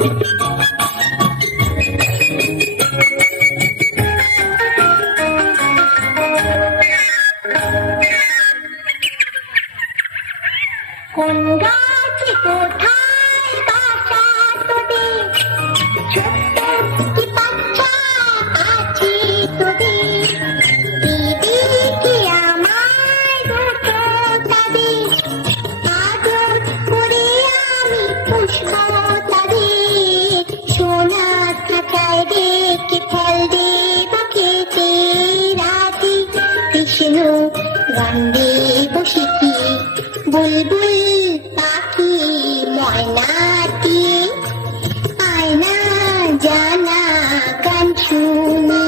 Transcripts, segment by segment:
কোন গাছে কোথায় বাসা তোদের, ছোট্ট কি বাচ্চা আছে তোদের, দিদি কি আমায় দুটো তাদের, আদর করে আমি পুষব তাদের, সোনার খাঁচায় রেখে ফল দেব খেতে রাতে, কৃষ্ণ গান দেব শিখিয়ে, বুলবুল পাখি ময়নাটি, আয়না জানা গান শুনে,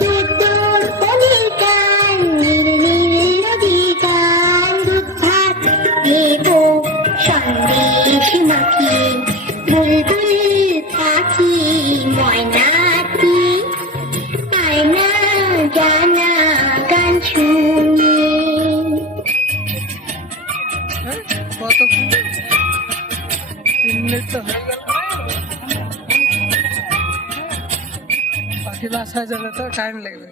দূর দূর বনের গান, নীল নীল নদীর গান, দুধ ভাত দেব সন্দেশ মাখিয়ে, বুলবুল পাখি ময়নাটি, আয়না জানা গান শুনে। কত 3 মিনিট তো হয়ে গেল, পাখি বাসায় যাবে তো টাইম লাগবে।